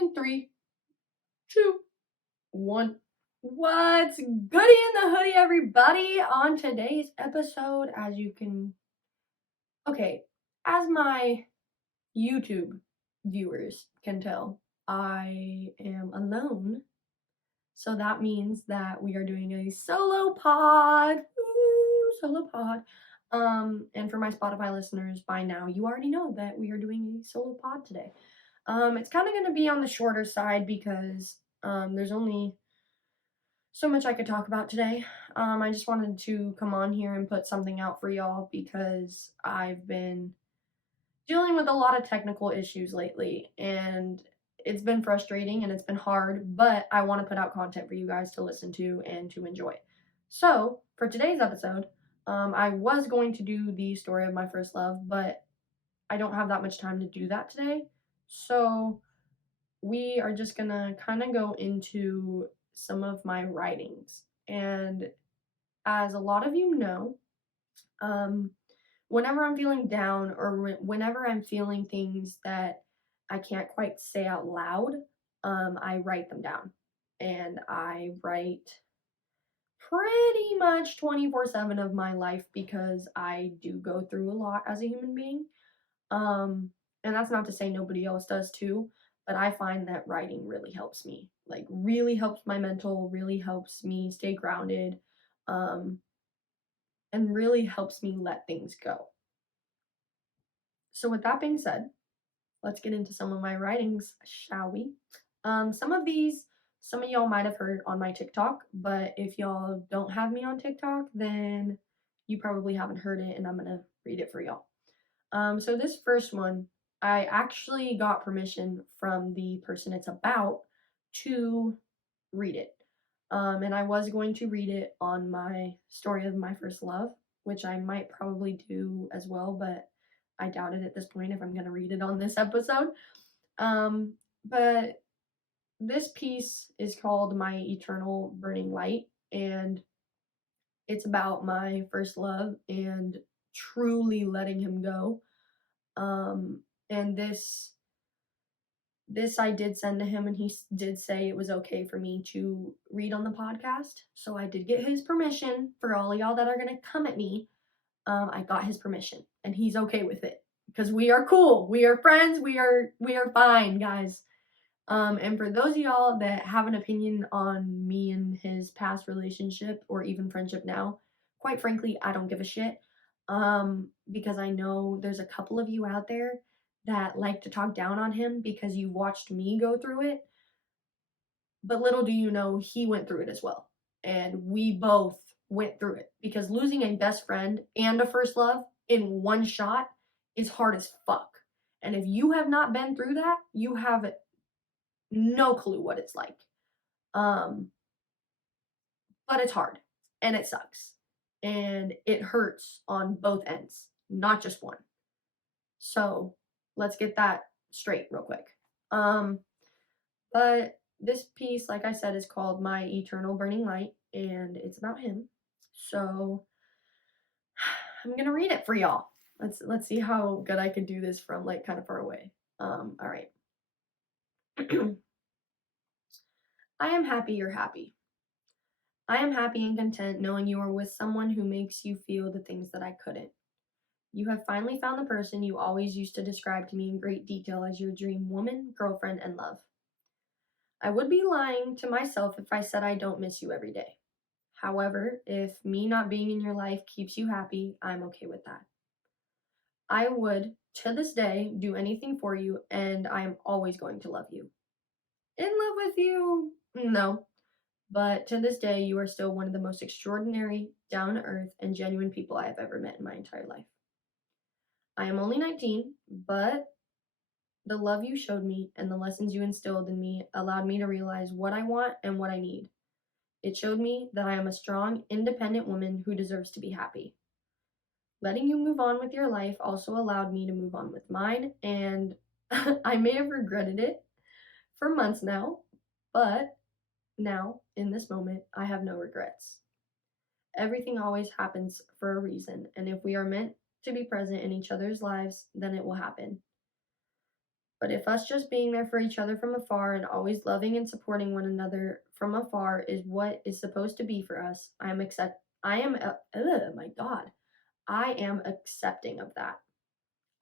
In 3, 2, 1. What's goody in the hoodie, everybody? On today's episode, as my YouTube viewers can tell, I am alone. So that means that we are doing a solo pod. Woo, solo pod. And for my Spotify listeners, by now you already know that we are doing a solo pod today. It's kind of going to be on the shorter side because there's only so much I could talk about today. I just wanted to come on here and put something out for y'all because I've been dealing with a lot of technical issues lately, and it's been frustrating and it's been hard, but I want to put out content for you guys to listen to and to enjoy. So, for today's episode, I was going to do the story of my first love, but I don't have that much time to do that today. So, we are just gonna kind of go into some of my writings. And as a lot of you know, whenever I'm feeling down or whenever I'm feeling things that I can't quite say out loud, I write them down. And I write pretty much 24/7 of my life because I do go through a lot as a human being. And that's not to say nobody else does too, but I find that writing really helps me. Like, really helps my mental, really helps me stay grounded, um, and really helps me let things go. So, with that being said, let's get into some of my writings, shall we? Some of y'all might have heard on my TikTok, but if y'all don't have me on TikTok, then you probably haven't heard it, and I'm gonna read it for y'all. So this first one, I actually got permission from the person it's about to read it. And I was going to read it on my story of my first love, which I might probably do as well, but I doubt it at this point if I'm going to read it on this episode. But this piece is called My Eternal Burning Light, and it's about my first love and truly letting him go. And this I did send to him, and he did say it was okay for me to read on the podcast. So I did get his permission. For all of y'all that are gonna come at me, I got his permission, and he's okay with it because we are cool. We are friends. We are fine, guys. And for those of y'all that have an opinion on me and his past relationship or even friendship now, quite frankly, I don't give a shit. Because I know there's a couple of you out there that like to talk down on him because you watched me go through it. But little do you know, he went through it as well. And we both went through it because losing a best friend and a first love in one shot is hard as fuck. And if you have not been through that, you have no clue what it's like. But it's hard and it sucks and it hurts on both ends, not just one. So let's get that straight real quick. But this piece, like I said, is called My Eternal Burning Light, and it's about him. So I'm gonna read it for y'all. Let's see how good I could do this from like kind of far away. All right. I am happy you're happy. I am happy and content knowing you are with someone who makes you feel the things that I couldn't. You have finally found the person you always used to describe to me in great detail as your dream woman, girlfriend, and love. I would be lying to myself if I said I don't miss you every day. However, if me not being in your life keeps you happy, I'm okay with that. I would, to this day, do anything for you, and I am always going to love you. In love with you? No. But to this day, you are still one of the most extraordinary, down to earth, and genuine people I have ever met in my entire life. I am only 19, but the love you showed me and the lessons you instilled in me allowed me to realize what I want and what I need. It showed me that I am a strong, independent woman who deserves to be happy. Letting you move on with your life also allowed me to move on with mine, and I may have regretted it for months now, but now, in this moment, I have no regrets. Everything always happens for a reason, and if we are meant to be present in each other's lives, then it will happen. But if us just being there for each other from afar and always loving and supporting one another from afar is what is supposed to be for us, my God, I am accepting of that.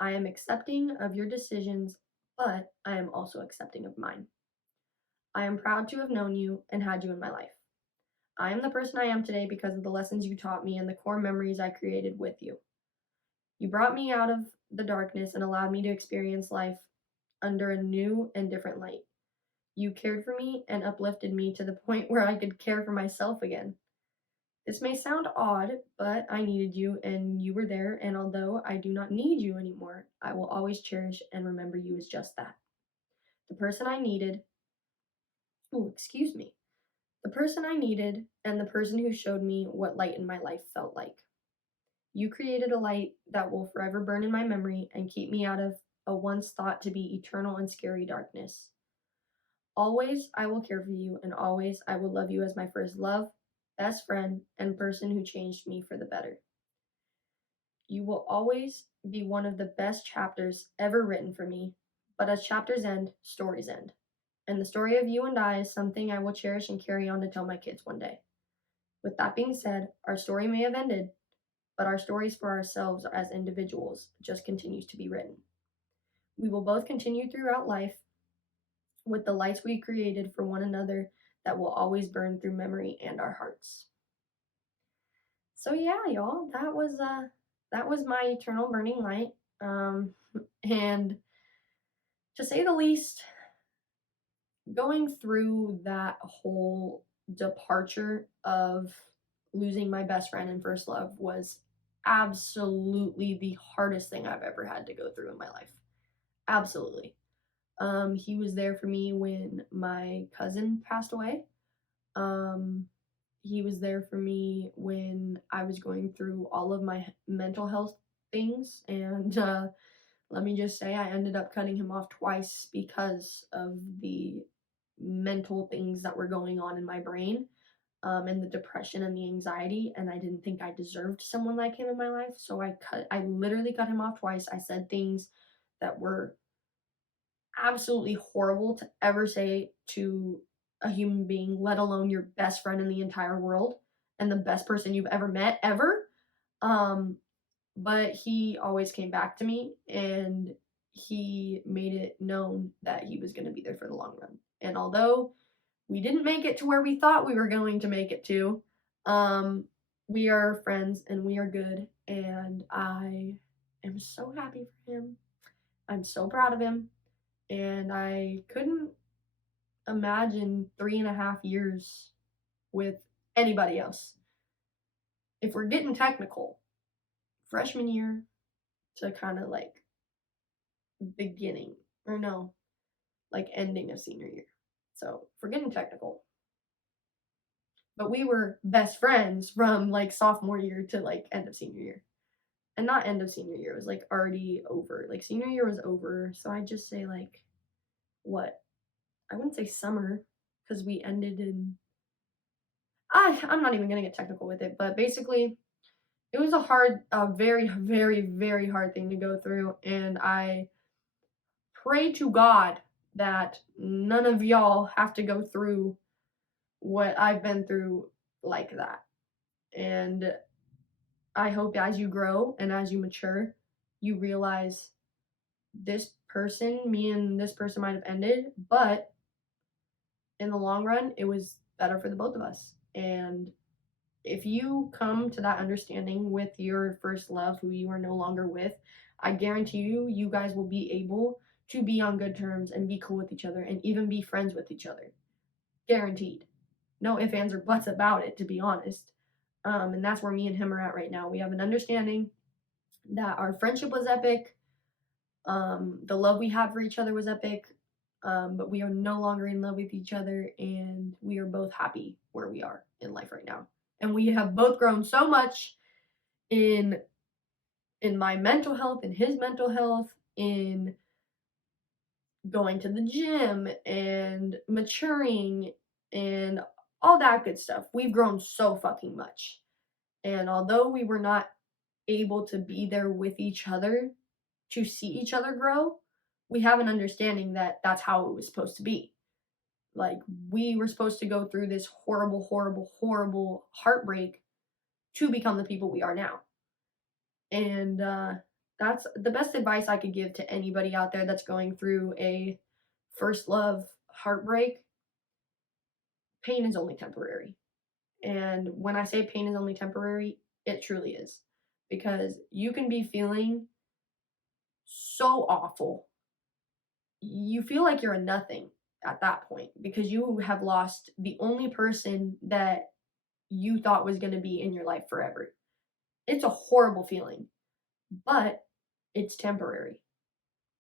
I am accepting of your decisions, but I am also accepting of mine. I am proud to have known you and had you in my life. I am the person I am today because of the lessons you taught me and the core memories I created with you. You brought me out of the darkness and allowed me to experience life under a new and different light. You cared for me and uplifted me to the point where I could care for myself again. This may sound odd, but I needed you and you were there, and although I do not need you anymore, I will always cherish and remember you as just that. The person I needed, excuse me, the person I needed, and the person who showed me what light in my life felt like. You created a light that will forever burn in my memory and keep me out of a once thought to be eternal and scary darkness. Always I will care for you, and always I will love you as my first love, best friend, and person who changed me for the better. You will always be one of the best chapters ever written for me, but as chapters end, stories end. And the story of you and I is something I will cherish and carry on to tell my kids one day. With that being said, our story may have ended, but our stories for ourselves as individuals just continues to be written. We will both continue throughout life with the lights we created for one another that will always burn through memory and our hearts. So yeah, y'all, that was my eternal burning light. And to say the least, going through that whole departure of losing my best friend and first love was absolutely the hardest thing I've ever had to go through in my life. Absolutely. He was there for me when my cousin passed away. He was there for me when I was going through all of my mental health things. And let me just say, I ended up cutting him off twice because of the mental things that were going on in my brain, and the depression and the anxiety. And I didn't think I deserved someone like him in my life. So I literally cut him off twice. I said things that were absolutely horrible to ever say to a human being, let alone your best friend in the entire world and the best person you've ever met ever. But he always came back to me, and he made it known that he was going to be there for the long run. And although we didn't make it to where we thought we were going to make it to, we are friends and we are good. And I am so happy for him. I'm so proud of him. And I couldn't imagine 3.5 years with anybody else. If we're getting technical, freshman year to kind of like beginning, or no, like ending of senior year. So if we're getting technical. But we were best friends from like sophomore year to like end of senior year. And not end of senior year, it was like already over. Like senior year was over. So I'd just say like, what? I wouldn't say summer, because we ended in I'm not even gonna get technical with it, but basically, it was a very, very, very hard thing to go through, and I pray to God that none of y'all have to go through what I've been through like that. And I hope as you grow and as you mature, you realize me and this person might have ended, but in the long run, it was better for the both of us. And if you come to that understanding with your first love, who you are no longer with, I guarantee you guys will be able to be on good terms and be cool with each other and even be friends with each other. Guaranteed. No ifs, ands, or buts about it, to be honest. And that's where me and him are at right now. We have an understanding that our friendship was epic. The love we had for each other was epic. But we are no longer in love with each other, and we are both happy where we are in life right now. And we have both grown so much in my mental health, in his mental health, in going to the gym and maturing and all that good stuff. We've grown so fucking much. And although we were not able to be there with each other to see each other grow, we have an understanding that that's how it was supposed to be. Like, we were supposed to go through this horrible, horrible, horrible heartbreak to become the people we are now. And that's the best advice I could give to anybody out there that's going through a first love heartbreak. Pain is only temporary. And when I say pain is only temporary, it truly is. Because you can be feeling so awful. You feel like you're a nothing at that point because you have lost the only person that you thought was going to be in your life forever. It's a horrible feeling, but it's temporary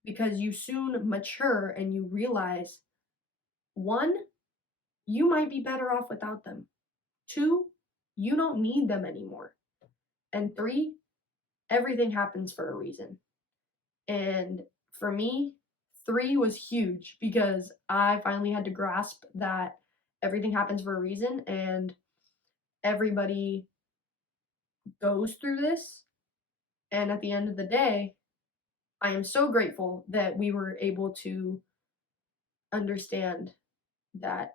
because you soon mature and you realize, one, you might be better off without them. Two, you don't need them anymore. And three, everything happens for a reason. And for me, three was huge because I finally had to grasp that everything happens for a reason and everybody goes through this. And at the end of the day, I am so grateful that we were able to understand that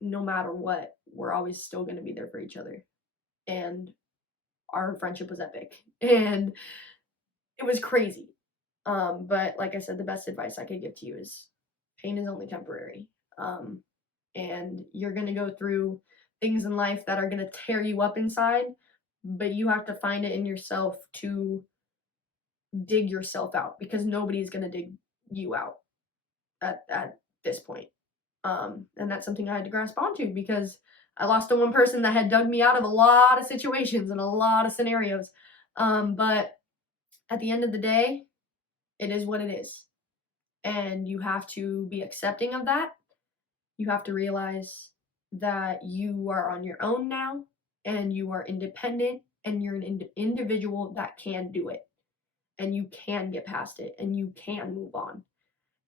no matter what, we're always still going to be there for each other. And our friendship was epic. And it was crazy. But like I said, the best advice I could give to you is pain is only temporary. And you're going to go through things in life that are going to tear you up inside, but you have to find it in yourself to dig yourself out because nobody's going to dig you out at this point. And that's something I had to grasp onto because I lost the one person that had dug me out of a lot of situations and a lot of scenarios. But at the end of the day, it is what it is. And you have to be accepting of that. You have to realize that you are on your own now and you are independent and you're an individual that can do it and you can get past it and you can move on.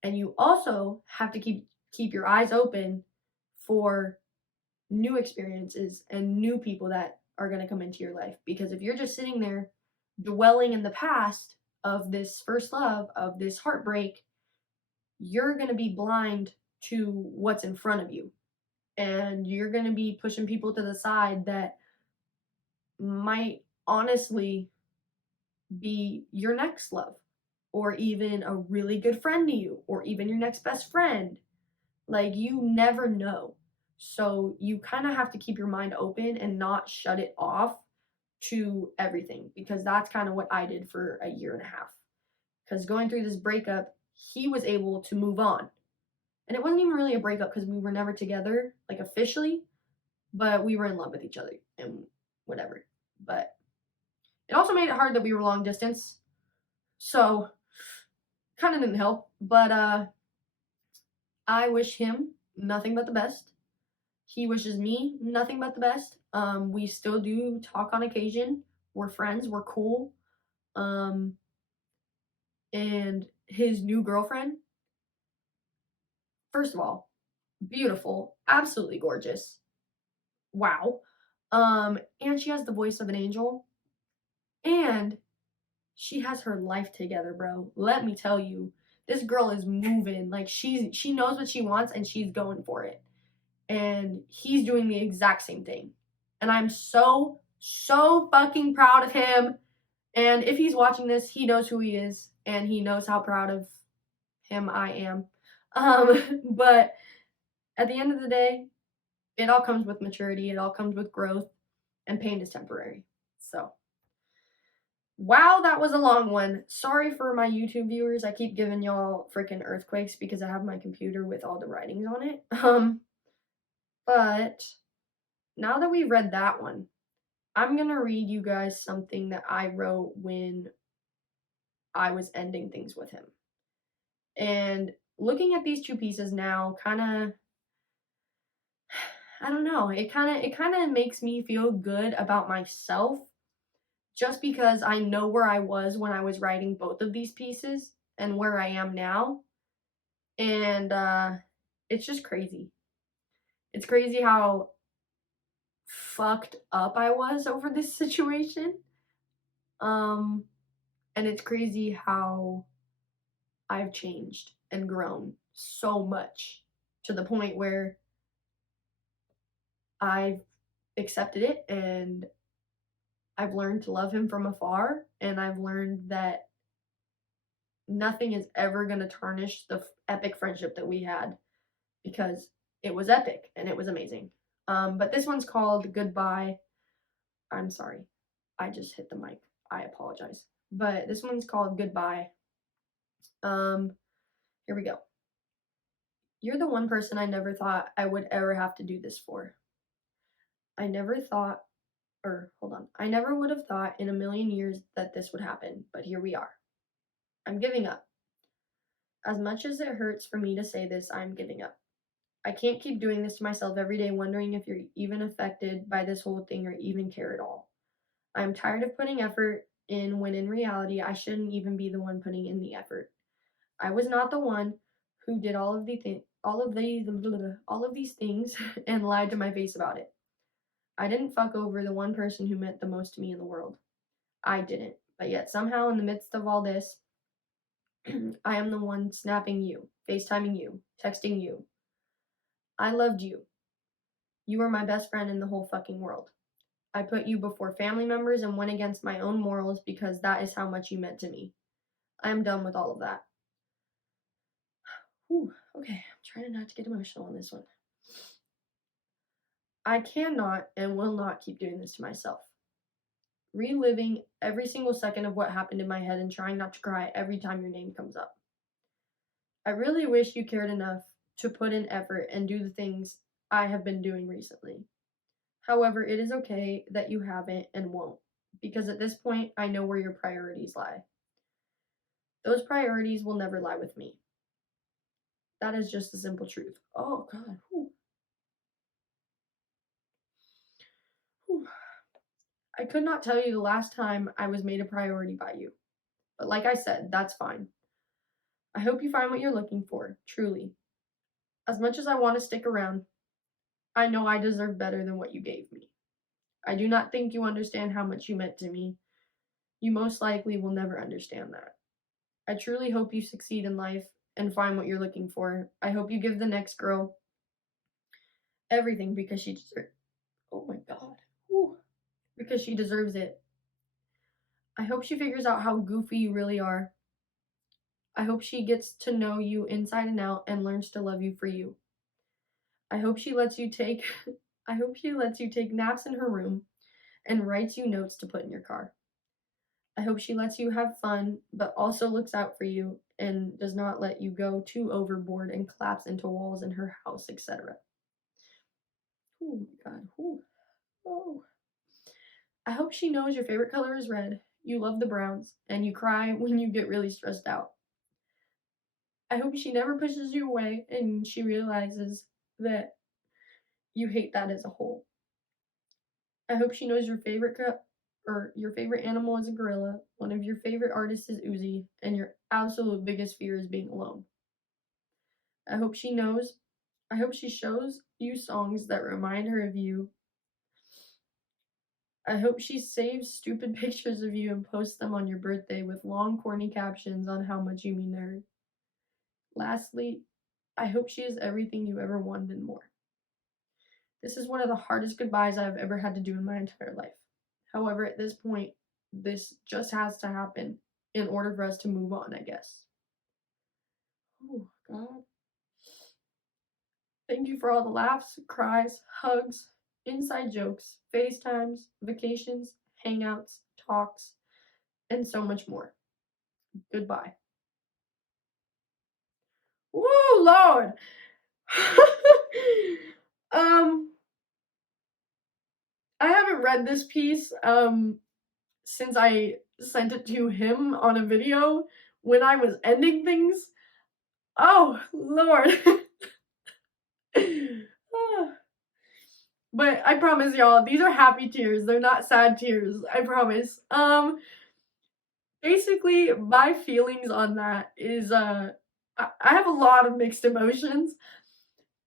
And you also have to keep your eyes open for new experiences and new people that are going to come into your life, because if you're just sitting there dwelling in the past of this first love, of this heartbreak, you're going to be blind to what's in front of you. And you're going to be pushing people to the side that might honestly be your next love, or even a really good friend to you, or even your next best friend. Like, you never know. So you kind of have to keep your mind open and not shut it off to everything, because that's kind of what I did for a year and a half. Because going through this breakup, he was able to move on. And it wasn't even really a breakup because we were never together, like officially, but we were in love with each other and whatever. But it also made it hard that we were long distance. So kind of didn't help. But I wish him nothing but the best. He wishes me nothing but the best. We still do talk on occasion. We're friends. We're cool. And his new girlfriend, first of all, beautiful, absolutely gorgeous. Wow. And she has the voice of an angel. And she has her life together, bro. Let me tell you, this girl is moving. Like, she knows what she wants and she's going for it. And he's doing the exact same thing. And I'm so fucking proud of him. And if he's watching this, he knows who he is and he knows how proud of him I am. But at the end of the day, it all comes with maturity, it all comes with growth, and pain is temporary. So, wow, that was a long one. Sorry for my YouTube viewers. I keep giving y'all freaking earthquakes because I have my computer with all the writings on it. But now that we read that one, I'm going to read you guys something that I wrote when I was ending things with him. And looking at these two pieces now, kind of, I don't know, it kind of makes me feel good about myself, just because I know where I was when I was writing both of these pieces and where I am now. And it's just crazy. It's crazy how fucked up I was over this situation. And it's crazy how I've changed and grown so much to the point where I've accepted it and I've learned to love him from afar, and I've learned that nothing is ever going to tarnish the epic friendship that we had because it was epic and it was amazing. But this one's called Goodbye. I'm sorry. I just hit the mic. I apologize. But this one's called Goodbye. Here we go. You're the one person I never thought I would ever have to do this for. I never would have thought in a million years that this would happen, but here we are. I'm giving up. As much as it hurts for me to say this, I'm giving up. I can't keep doing this to myself every day, wondering if you're even affected by this whole thing or even care at all. I'm tired of putting effort in when in reality I shouldn't even be the one putting in the effort. I was not the one who did all of these things and lied to my face about it. I didn't fuck over the one person who meant the most to me in the world. I didn't. But yet somehow in the midst of all this, I am the one snapping you, FaceTiming you, texting you. I loved you. You were my best friend in the whole fucking world. I put you before family members and went against my own morals because that is how much you meant to me. I am done with all of that. Whew, okay, I'm trying not to get emotional on this one. I cannot and will not keep doing this to myself. Reliving every single second of what happened in my head and trying not to cry every time your name comes up. I really wish you cared enough to put in effort and do the things I have been doing recently. However, it is okay that you haven't and won't, because at this point, I know where your priorities lie. Those priorities will never lie with me. That is just the simple truth. Oh, God. Whew. Whew. I could not tell you the last time I was made a priority by you. But like I said, that's fine. I hope you find what you're looking for, truly. As much as I want to stick around, I know I deserve better than what you gave me. I do not think you understand how much you meant to me. You most likely will never understand that. I truly hope you succeed in life and find what you're looking for. I hope you give the next girl everything because she deserves. Oh my God. Whew. Because she deserves it. I hope she figures out how goofy you really are. I hope she gets to know you inside and out and learns to love you for you. I hope she lets you take naps in her room and writes you notes to put in your car. I hope she lets you have fun, but also looks out for you and does not let you go too overboard and collapse into walls in her house, etc. Oh my God. Ooh. Oh. I hope she knows your favorite color is red, you love the browns, and you cry when you get really stressed out. I hope she never pushes you away and she realizes that you hate that as a whole. I hope she knows your favorite animal is a gorilla, one of your favorite artists is Uzi, and your absolute biggest fear is being alone. I hope she shows you songs that remind her of you. I hope she saves stupid pictures of you and posts them on your birthday with long, corny captions on how much you mean to her. Lastly, I hope she is everything you ever wanted and more. This is one of the hardest goodbyes I have ever had to do in my entire life. However, at this point, this just has to happen in order for us to move on, I guess. Oh, God. Thank you for all the laughs, cries, hugs, inside jokes, FaceTimes, vacations, hangouts, talks, and so much more. Goodbye. Woo, Lord! I haven't read this piece since I sent it to him on a video when I was ending things. Oh, Lord. But I promise y'all, these are happy tears. They're not sad tears. I promise. Basically, my feelings on that is, I have a lot of mixed emotions.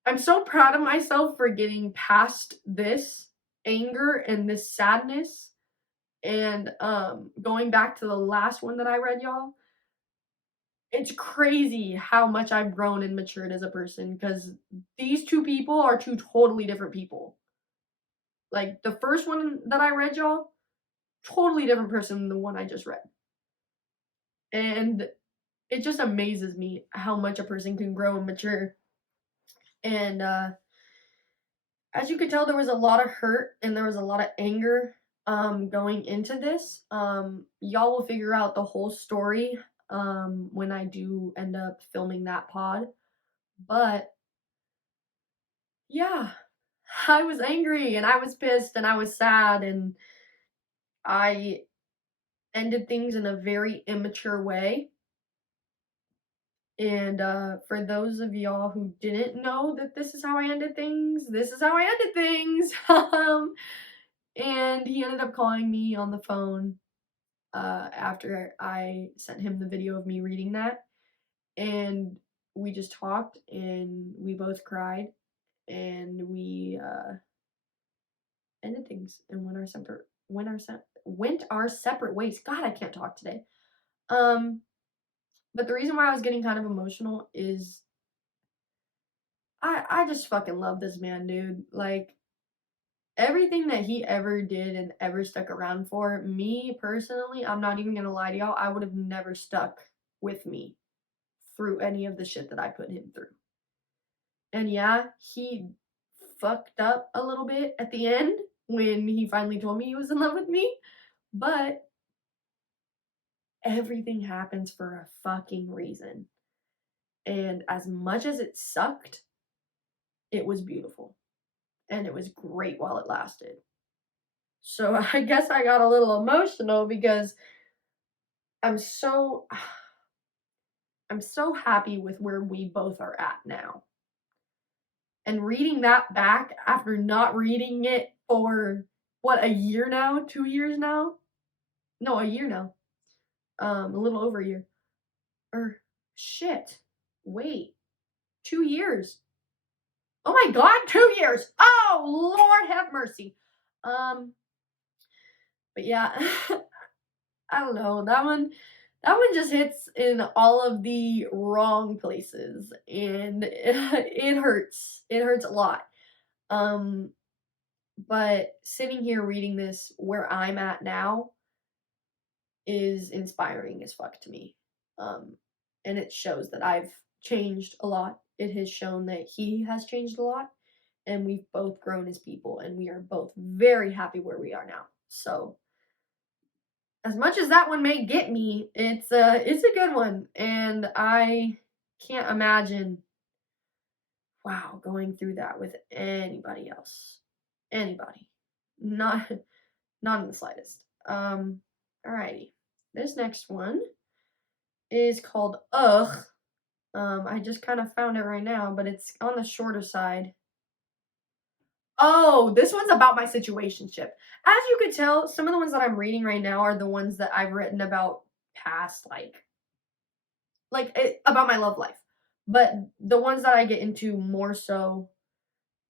I'm so proud of myself for getting past this anger and this sadness. And going back to the last one that I read, y'all, it's crazy how much I've grown and matured as a person because these two people are two totally different people. Like the first one that I read, y'all, totally different person than the one I just read. And it just amazes me how much a person can grow and mature. And as you could tell, there was a lot of hurt and there was a lot of anger going into this. Y'all will figure out the whole story when I do end up filming that pod. But yeah, I was angry and I was pissed and I was sad and I ended things in a very immature way. And for those of y'all who didn't know that this is how I ended things, this is how I ended things. And he ended up calling me on the phone after I sent him the video of me reading that. And we just talked and we both cried and we ended things and went our separate ways. God, I can't talk today. But the reason why I was getting kind of emotional is I just fucking love this man, dude. Like everything that he ever did and ever stuck around for, me personally, I'm not even gonna lie to y'all, I would have never stuck with me through any of the shit that I put him through. And yeah, he fucked up a little bit at the end when he finally told me he was in love with me, but everything happens for a fucking reason. And as much as it sucked, it was beautiful. And it was great while it lasted. So I guess I got a little emotional because I'm so I'm so happy with where we both are at now. And reading that back after not reading it for what, a year now? 2 years now? No, a year now. A little over a year. Or shit. Wait. 2 years. Oh my god, 2 years. Oh, Lord have mercy. But yeah, I don't know. That one just hits in all of the wrong places and it hurts. It hurts a lot. Um but sitting here reading this where I'm at now is inspiring as fuck to me. Um and it shows that I've changed a lot. It has shown that he has changed a lot and we've both grown as people and we are both very happy where we are now. So as much as that one may get me, it's a good one, and I can't imagine, wow, going through that with anybody else, anybody, not not in the slightest. Alrighty, this next one is called Ugh. I just kind of found it right now, but it's on the shorter side. Oh, this one's about my situationship. As you could tell, some of the ones that I'm reading right now are the ones that I've written about past, about my love life. But the ones that I get into more so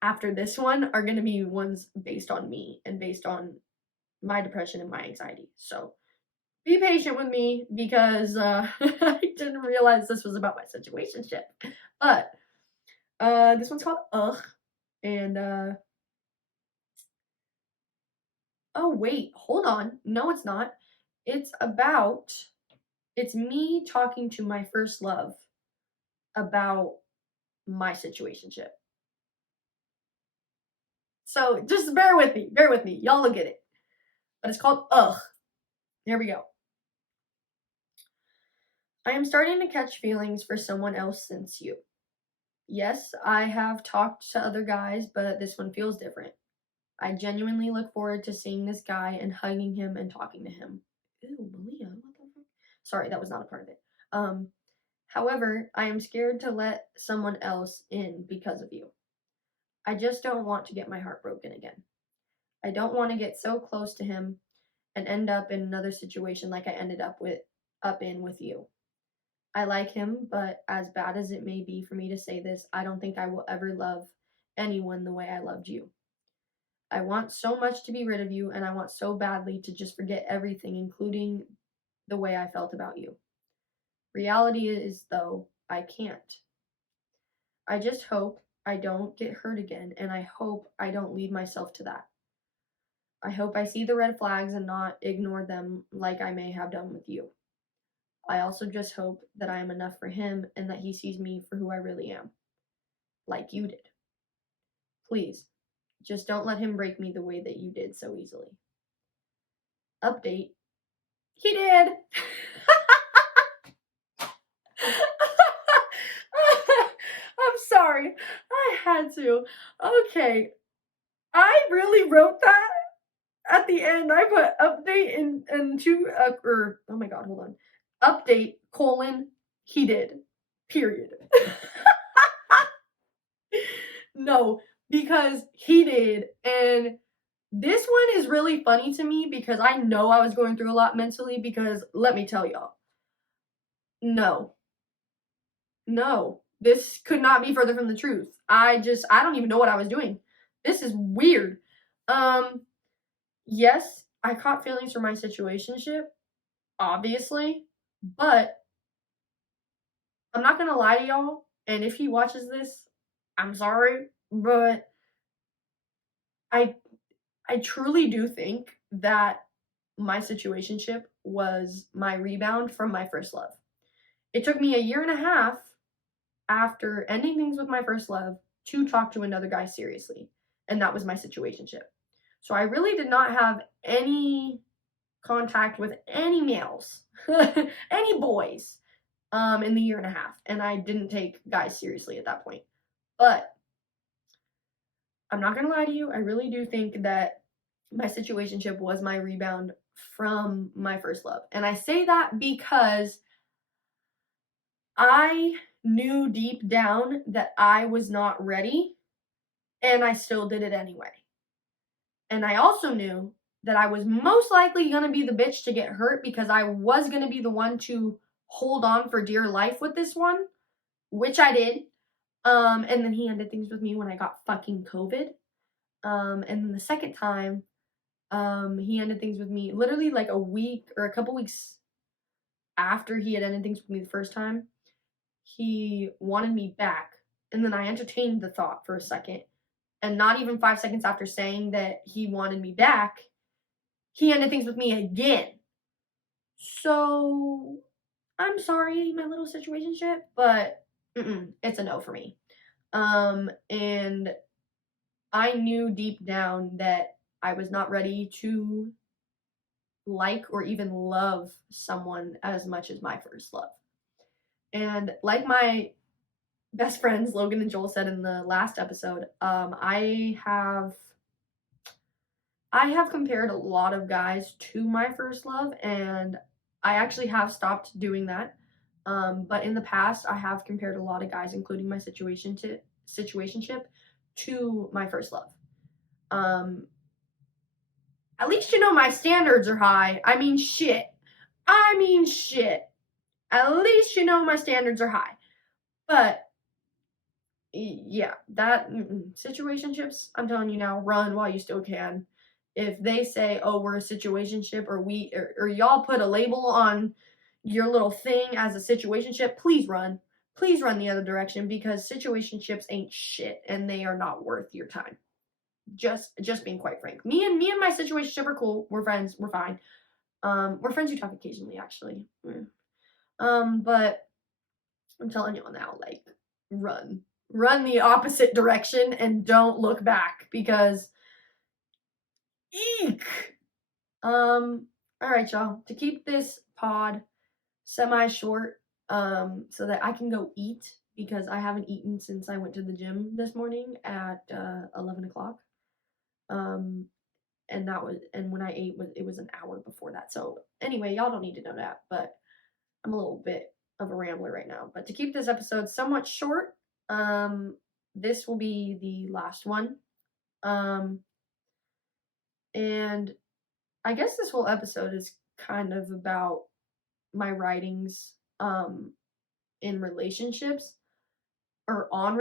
after this one are going to be ones based on me and based on my depression and my anxiety. So be patient with me because I didn't realize this was about my situationship. But this one's called Ugh. And oh, wait, hold on. No, it's not. It's me talking to my first love about my situationship. So just bear with me. Bear with me. Y'all will get it. But it's called Ugh. Here we go. I am starting to catch feelings for someone else since you. Yes, I have talked to other guys, but this one feels different. I genuinely look forward to seeing this guy and hugging him and talking to him. Ew, Maleia, what the fuck? Sorry, that was not a part of it. However, I am scared to let someone else in because of you. I just don't want to get my heart broken again. I don't want to get so close to him and end up in another situation like I ended up in with you. I like him, but as bad as it may be for me to say this, I don't think I will ever love anyone the way I loved you. I want so much to be rid of you, and I want so badly to just forget everything, including the way I felt about you. Reality is, though, I can't. I just hope I don't get hurt again, and I hope I don't lead myself to that. I hope I see the red flags and not ignore them like I may have done with you. I also just hope that I am enough for him and that he sees me for who I really am, like you did. Please, just don't let him break me the way that you did so easily. Update. He did! I'm sorry. I had to. Okay. I really wrote that at the end. I put update and two, oh my god, hold on. Update, he did. Period. No, because he did. And this one is really funny to me because I know I was going through a lot mentally because let me tell y'all. No. No. This could not be further from the truth. I don't even know what I was doing. This is weird. Yes, I caught feelings for my situationship, obviously, but I'm not gonna lie to y'all, and if he watches this, I'm sorry, but I I truly do think that my situationship was my rebound from my first love. It took me a year and a half after ending things with my first love to talk to another guy seriously, and that was my situationship. So I really did not have any contact with any males, any boys, in the year and a half, and I didn't take guys seriously at that point. But I'm not gonna lie to you, I really do think that my situationship was my rebound from my first love. And I say that because I knew deep down that I was not ready, and I still did it anyway. And I also knew that I was most likely gonna be the bitch to get hurt because I was gonna be the one to hold on for dear life with this one, which I did. And then he ended things with me when I got fucking COVID. And then the second time, he ended things with me literally like a week or a couple weeks after he had ended things with me the first time. He wanted me back, and then I entertained the thought for a second. And not even 5 seconds after saying that he wanted me back, he ended things with me again. So I'm sorry, my little situationship, but it's a no for me. And I knew deep down that I was not ready to like or even love someone as much as my first love. And like my best friends Logan and Joel said in the last episode, I have compared a lot of guys to my first love, and I actually have stopped doing that. But in the past, I have compared a lot of guys, including my situationship, to my first love. At least you know my standards are high. I mean, shit. At least you know my standards are high. But yeah, that situationships, I'm telling you now, run while you still can. If they say, "Oh, we're a situationship," or y'all put a label on your little thing as a situationship, please run. Please run the other direction because situationships ain't shit and they are not worth your time. Just being quite frank. Me and my situationship are cool. We're friends. We're fine. We're friends who talk occasionally, actually. But I'm telling you now, like, run the opposite direction and don't look back because eek. All right, y'all. To keep this pod semi short, so that I can go eat because I haven't eaten since I went to the gym this morning at 11 o'clock. And when I ate it was an hour before that. So anyway, y'all don't need to know that, but I'm a little bit of a rambler right now. But to keep this episode somewhat short, this will be the last one. And I guess this whole episode is kind of about my writings in relationships or on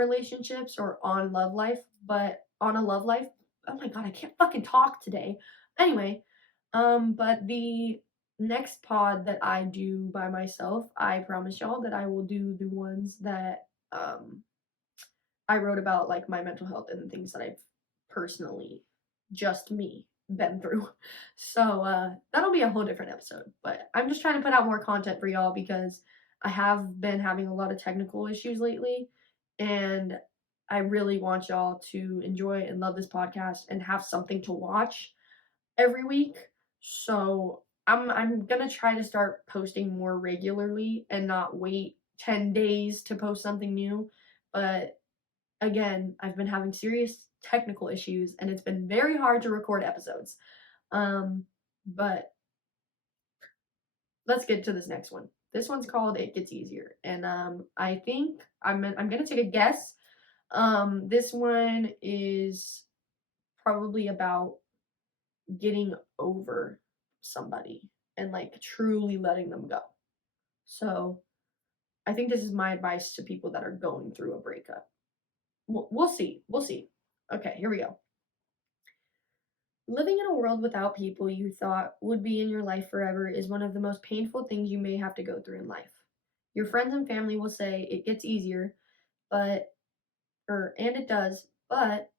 love life, but on a love life. Oh my god, I can't fucking talk today. Anyway, but the next pod that I do by myself, I promise y'all that I will do the ones that I wrote about, like my mental health and the things that I've personally, just me, been through. So that'll be a whole different episode. But I'm just trying to put out more content for y'all because I have been having a lot of technical issues lately, and I really want y'all to enjoy and love this podcast and have something to watch every week. So I'm gonna try to start posting more regularly and not wait 10 days to post something new. But again, I've been having serious technical issues and it's been very hard to record episodes. But let's get to this next one. This one's called It Gets Easier. And I think I'm gonna take a guess. This one is probably about getting over somebody and like truly letting them go. So I think this is my advice to people that are going through a breakup. We'll see. We'll see. Okay, here we go. Living in a world without people you thought would be in your life forever is one of the most painful things you may have to go through in life. Your friends and family will say it gets easier, but, and it does, but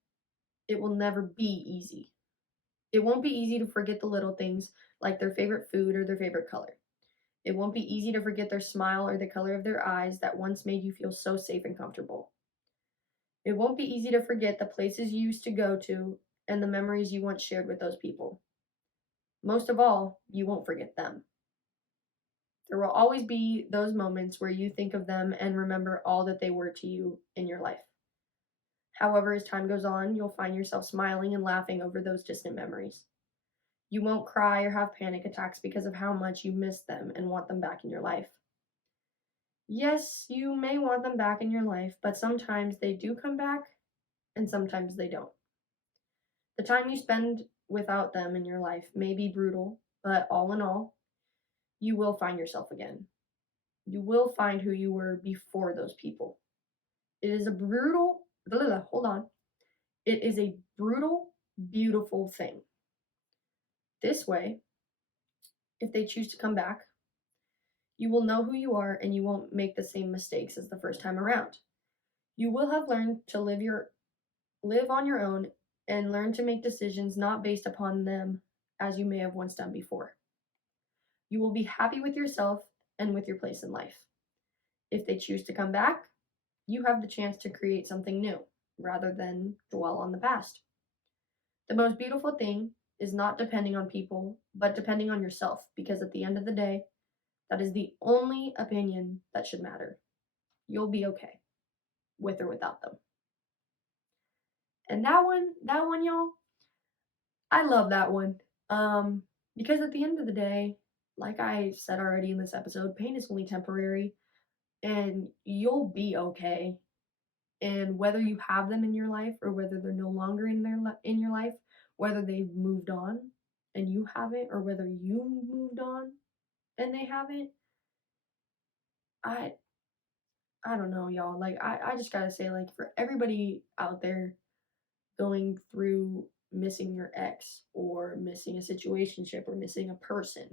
it will never be easy. It won't be easy to forget the little things like their favorite food or their favorite color. It won't be easy to forget their smile or the color of their eyes that once made you feel so safe and comfortable. It won't be easy to forget the places you used to go to and the memories you once shared with those people. Most of all, you won't forget them. There will always be those moments where you think of them and remember all that they were to you in your life. However, as time goes on, you'll find yourself smiling and laughing over those distant memories. You won't cry or have panic attacks because of how much you miss them and want them back in your life. Yes, you may want them back in your life, but sometimes they do come back and sometimes they don't. The time you spend without them in your life may be brutal, but all in all, you will find yourself again. You will find who you were before those people. It is a brutal, hold on. It is a brutal, beautiful thing. This way, if they choose to come back, you will know who you are and you won't make the same mistakes as the first time around. You will have learned to live on your own and learn to make decisions not based upon them as you may have once done before. You will be happy with yourself and with your place in life. If they choose to come back, you have the chance to create something new rather than dwell on the past. The most beautiful thing is not depending on people, but depending on yourself, because at the end of the day, that is the only opinion that should matter. You'll be okay, with or without them. And that one, y'all, I love that one. Because at the end of the day, like I said already in this episode, pain is only temporary and you'll be okay. And whether you have them in your life or whether they're no longer in your life, whether they've moved on and you haven't, or whether you moved on and they haven't, I I don't know, y'all. Like I just gotta say, like, for everybody out there going through missing your ex or missing a situationship or missing a person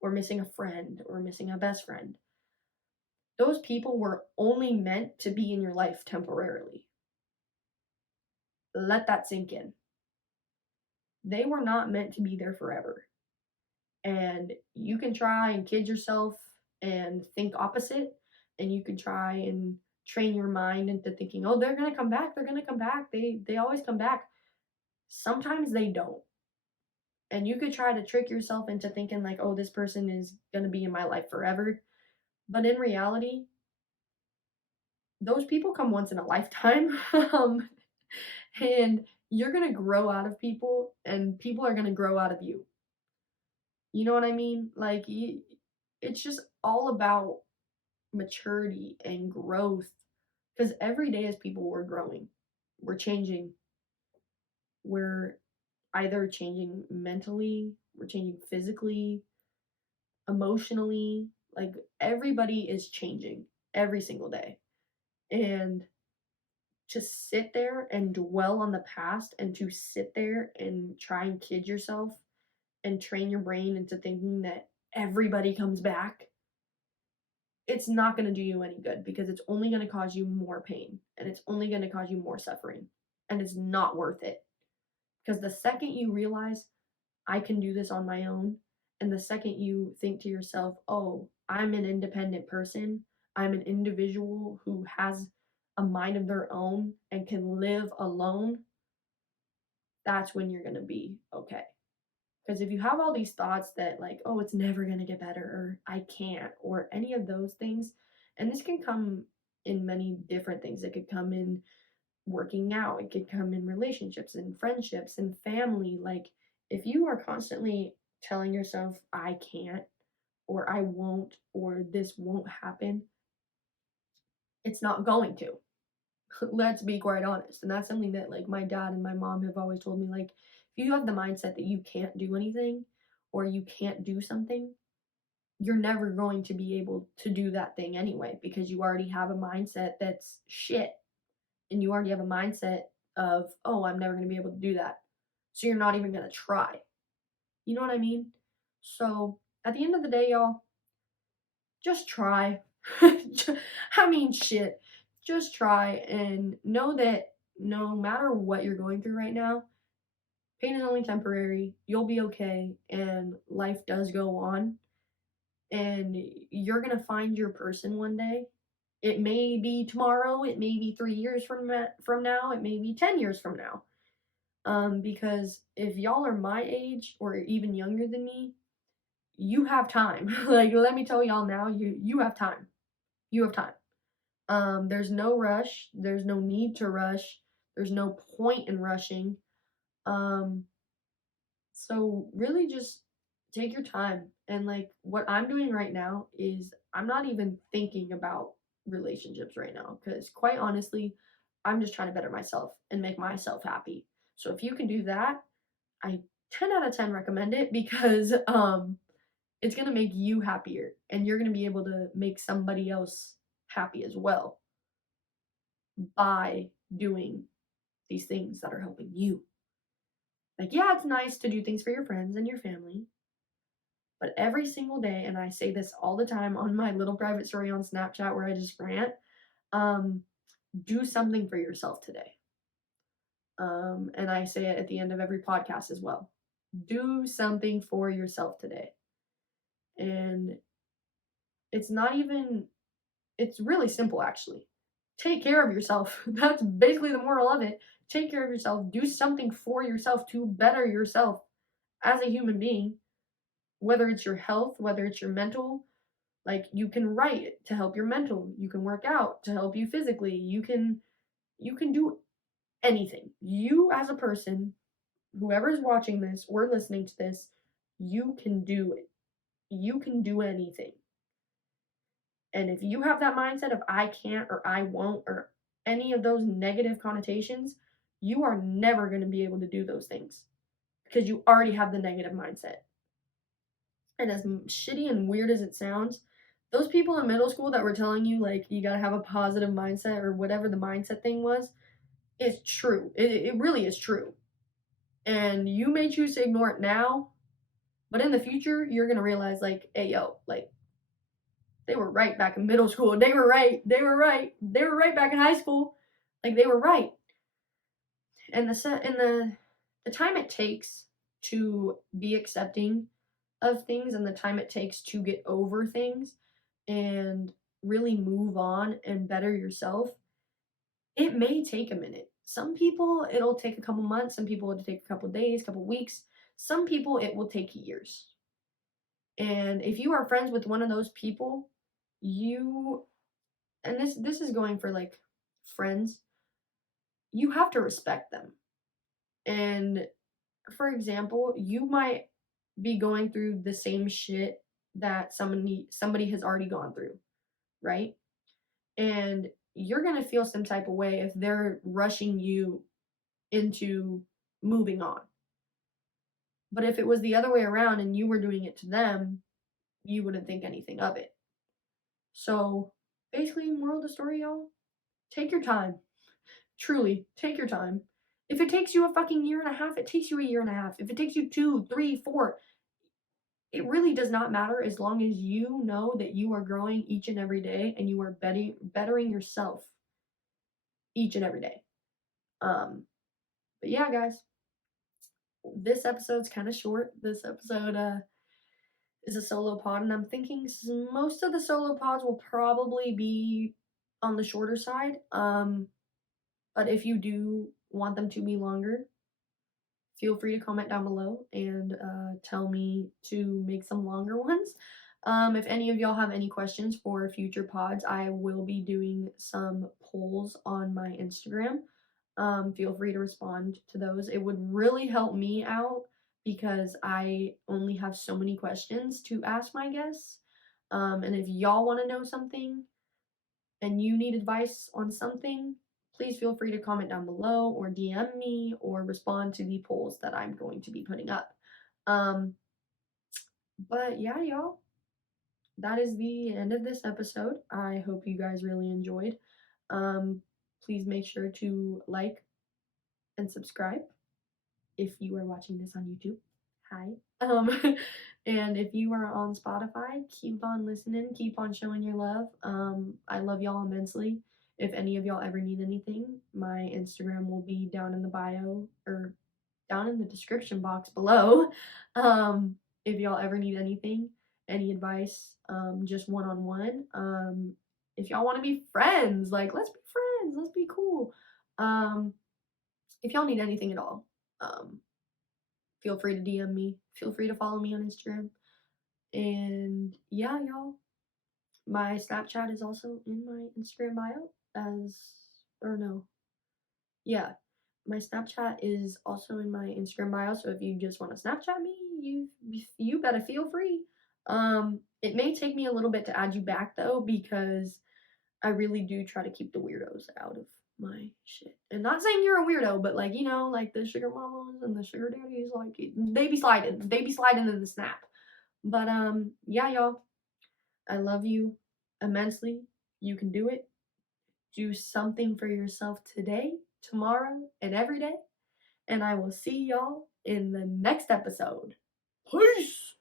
or missing a friend or missing a best friend, those people were only meant to be in your life temporarily. Let that sink in. They were not meant to be there forever. And you can try and kid yourself and think opposite, and you can try and train your mind into thinking, oh, they're going to come back, they're going to come back, they always come back. Sometimes they don't. And you could try to trick yourself into thinking like, oh, this person is going to be in my life forever. But in reality, those people come once in a lifetime. And you're going to grow out of people and people are going to grow out of you. You know what I mean? Like, it's just all about maturity and growth. Because every day as people, we're growing, we're changing, we're either changing mentally, we're changing physically, emotionally. Like, everybody is changing every single day. And to sit there and dwell on the past and to sit there and try and kid yourself and train your brain into thinking that everybody comes back, it's not going to do you any good because it's only going to cause you more pain and it's only going to cause you more suffering. And it's not worth it. Because the second you realize I can do this on my own, and the second you think to yourself, oh, I'm an independent person, I'm an individual who has a mind of their own and can live alone, that's when you're going to be okay. Because if you have all these thoughts that, like, oh, it's never going to get better, or I can't, or any of those things, and this can come in many different things. It could come in working out, it could come in relationships and friendships and family. Like, if you are constantly telling yourself, I can't, or I won't, or this won't happen, it's not going to. Let's be quite honest. And that's something that, like, my dad and my mom have always told me, like, if you have the mindset that you can't do anything or you can't do something, you're never going to be able to do that thing anyway because you already have a mindset that's shit, and you already have a mindset of, oh, I'm never going to be able to do that. So you're not even going to try. You know what I mean? So at the end of the day, y'all, just try. I mean, shit. Just try and know that no matter what you're going through right now, pain is only temporary. You'll be okay, and life does go on. And you're going to find your person one day. It may be tomorrow, it may be 3 years from now, it may be 10 years from now. Because if y'all are my age or even younger than me, you have time. Like, let me tell y'all now, you have time. You have time. There's no rush. There's no need to rush. There's no point in rushing. Um, so really just take your time. And like what I'm doing right now is I'm not even thinking about relationships right now because quite honestly, I'm just trying to better myself and make myself happy. So if you can do that, I 10 out of 10 recommend it because it's going to make you happier and you're going to be able to make somebody else happy as well by doing these things that are helping you. Like, yeah, it's nice to do things for your friends and your family, but every single day, and I say this all the time on my little private story on Snapchat where I just rant, um, do something for yourself today. And I say it at the end of every podcast as well. Do something for yourself today. And it's not even, it's really simple actually. Take care of yourself. That's basically the moral of it. Take care of yourself. Do something for yourself to better yourself as a human being, whether it's your health, whether it's your mental. Like, you can write to help your mental. You can work out to help you physically. You can do anything. You as a person, whoever is watching this or listening to this, you can do it. You can do anything. And if you have that mindset of I can't or I won't or any of those negative connotations, you are never going to be able to do those things because you already have the negative mindset. And as shitty and weird as it sounds, those people in middle school that were telling you, like, you got to have a positive mindset or whatever the mindset thing was, is true. It really is true. And you may choose to ignore it now, but in the future, you're going to realize, like, hey, yo, like, they were right back in middle school. They were right. They were right. They were right back in high school. Like, they were right. And the time it takes to be accepting of things and the time it takes to get over things and really move on and better yourself, it may take a minute. Some people it'll take a couple months, some people it'll take a couple days, couple weeks, some people it will take years. And if you are friends with one of those people, you and this is going for like friends, you have to respect them. And for example, you might be going through the same shit that somebody has already gone through, right? And you're going to feel some type of way if they're rushing you into moving on. But if it was the other way around and you were doing it to them, you wouldn't think anything of it. So basically, moral of the story, y'all, take your time. Truly, take your time. If it takes you a fucking year and a half, it takes you a year and a half. If it takes you 2, 3, 4, It really does not matter as long as you know that you are growing each and every day and you are bettering yourself each and every day. Um, but yeah, guys, this episode's kind of short. This episode is a solo pod, and I'm thinking most of the solo pods will probably be on the shorter side. But if you do want them to be longer, feel free to comment down below and tell me to make some longer ones. If any of y'all have any questions for future pods, I will be doing some polls on my Instagram. Feel free to respond to those. It would really help me out because I only have so many questions to ask my guests. And if y'all want to know something and you need advice on something, please feel free to comment down below or DM me or respond to the polls that I'm going to be putting up. But yeah, y'all, that is the end of this episode. I hope you guys really enjoyed. Please make sure to like and subscribe if you are watching this on YouTube. Hi. And if you are on Spotify, keep on listening, keep on showing your love. I love y'all immensely. If any of y'all ever need anything, my Instagram will be down in the bio or down in the description box below. If y'all ever need anything, any advice, just one-on-one. If y'all want to be friends, like let's be friends, let's be cool. If y'all need anything at all, um, feel free to DM me. Feel free to follow me on Instagram. And yeah, y'all, my Snapchat is also in my Instagram bio or no. Yeah, my Snapchat is also in my Instagram bio. So if you just want to Snapchat me, you better feel free. It may take me a little bit to add you back though, because I really do try to keep the weirdos out of my shit. And not saying you're a weirdo, but like, like the sugar mamas and the sugar daddies, like they be sliding in the snap. But yeah, y'all, I love you immensely. You can do it. Do something for yourself today, tomorrow, and every day. And I will see y'all in the next episode. Peace.